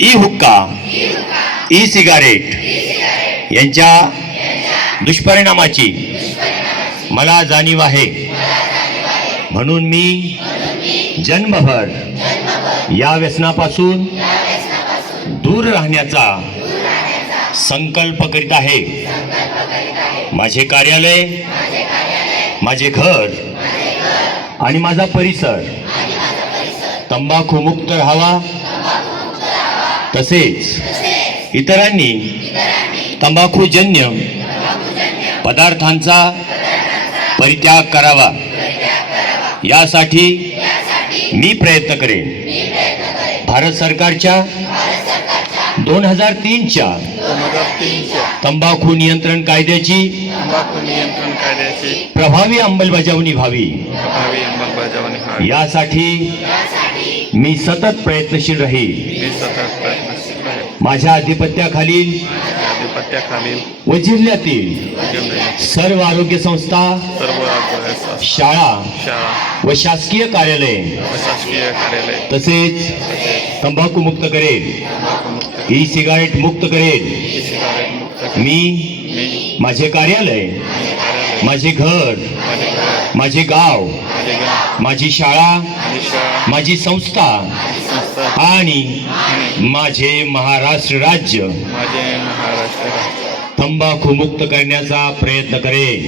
E हुक्का, e cigarette यांच्या दुष्परिणामाची मला जाणीव आहे. म्हणून मी जन्मभर या व्यसनापासून दूर राहण्याचा संकल्प करीत आहे. माझे कार्यालय, माझे घर आणि माझा परिसर तंबाखू मुक्त राहावा, तसेच इतरांनी तंबाखूजन्य पदार्थांचा परित्याग करावा यासाठी मी प्रयत्न करेन. भारत सरकारच्या 2003च्या तंबाखू नियंत्रण कायद्याची प्रभावी अंमलबजावणी व्हावी यासाठी मी सतत प्रयत्नशील राहील. माझ्या अधिपत्याखालील व जिल्ह्यातील सर्व आरोग्य संस्था, शाळा व शासकीय कार्यालय तसेच तंबाखू मुक्त करेल, ई सिगारेट मुक्त करेल. मी माझे कार्यालय, माझे घर, माझे गाव, माझी शाळा, माझी संस्था आणि माझे महाराष्ट्र राज्य तंबाखू मुक्त करण्याचा प्रयत्न करेन.